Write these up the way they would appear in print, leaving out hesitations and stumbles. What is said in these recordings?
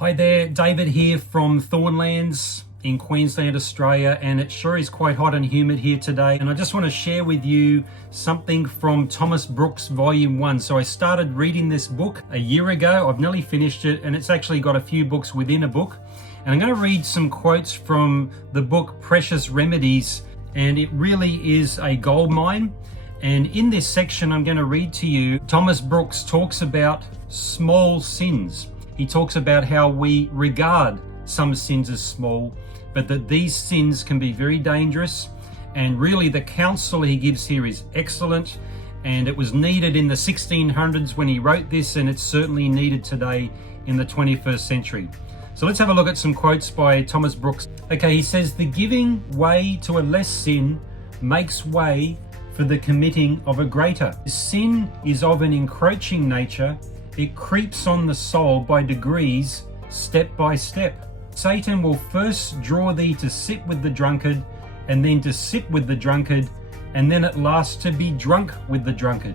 Hi there, David here from Thornlands in Queensland, Australia, and it sure is quite hot and humid here today. And I just want to share with you something from Thomas Brooks Volume 1. So I started reading this book a year ago. I've nearly finished it, and it's actually got a few books within a book. And I'm going to read some quotes from the book Precious Remedies, and it really is a gold mine. And in this section, I'm going to read to you, Thomas Brooks talks about small sins. He talks about how we regard some sins as small, but that these sins can be very dangerous. And really the counsel he gives here is excellent. And it was needed in the 1600s when he wrote this, and it's certainly needed today in the 21st century. So let's have a look at some quotes by Thomas Brooks. Okay, he says, "The giving way to a less sin makes way for the committing of a greater. Sin is of an encroaching nature. It creeps on the soul by degrees, step by step. Satan will first draw thee to sit with the drunkard, and then to sit with the drunkard, and then at last to be drunk with the drunkard.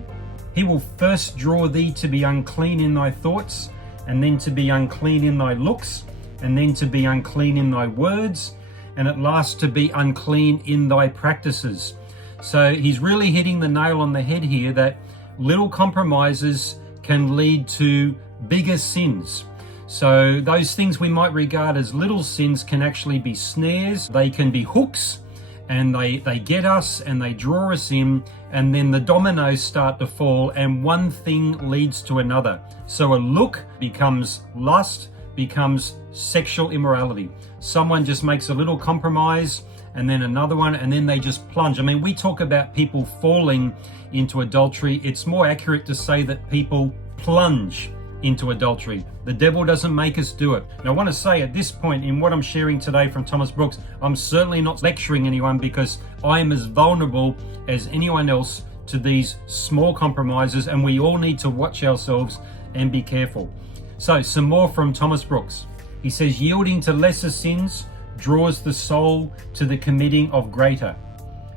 He will first draw thee to be unclean in thy thoughts, and then to be unclean in thy looks, and then to be unclean in thy words, and at last to be unclean in thy practices." So he's really hitting the nail on the head here, that little compromises can lead to bigger sins. So those things we might regard as little sins can actually be snares. They can be hooks, and they get us and they draw us in, and then the dominoes start to fall, and one thing leads to another. So a look becomes lust, becomes sexual immorality. Someone just makes a little compromise, and then another one, and then they just plunge. I mean, we talk about people falling into adultery. It's more accurate to say that people plunge into adultery. The devil doesn't make us do it. Now, I want to say at this point in what I'm sharing today from Thomas Brooks, I'm certainly not lecturing anyone, because I am as vulnerable as anyone else to these small compromises, and we all need to watch ourselves and be careful. So, some more from Thomas Brooks. He says, "Yielding to lesser sins draws the soul to the committing of greater."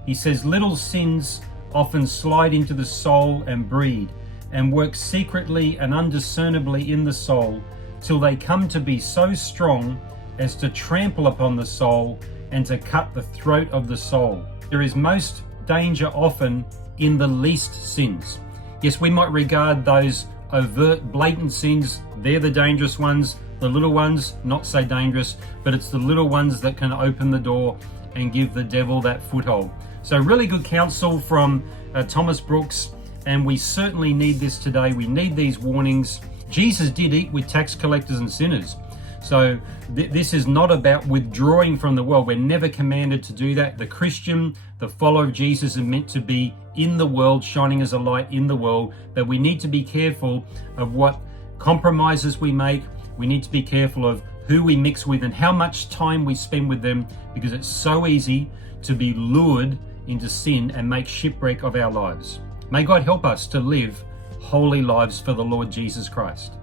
He says, "Little sins often slide into the soul and breed, and work secretly and undiscernibly in the soul, till they come to be so strong as to trample upon the soul and to cut the throat of the soul. There is most danger often in the least sins." Yes, we might regard those overt, blatant sins, they're the dangerous ones. The little ones, not so dangerous, but it's the little ones that can open the door and give the devil that foothold. So really good counsel from Thomas Brooks, and we certainly need this today. We need these warnings. Jesus did eat with tax collectors and sinners. So this is not about withdrawing from the world. We're never commanded to do that. The Christian, the follower of Jesus, is meant to be in the world, shining as a light in the world, but we need to be careful of what compromises we make. We need to be careful of who we mix with and how much time we spend with them, because it's so easy to be lured into sin and make shipwreck of our lives. May God help us to live holy lives for the Lord Jesus Christ.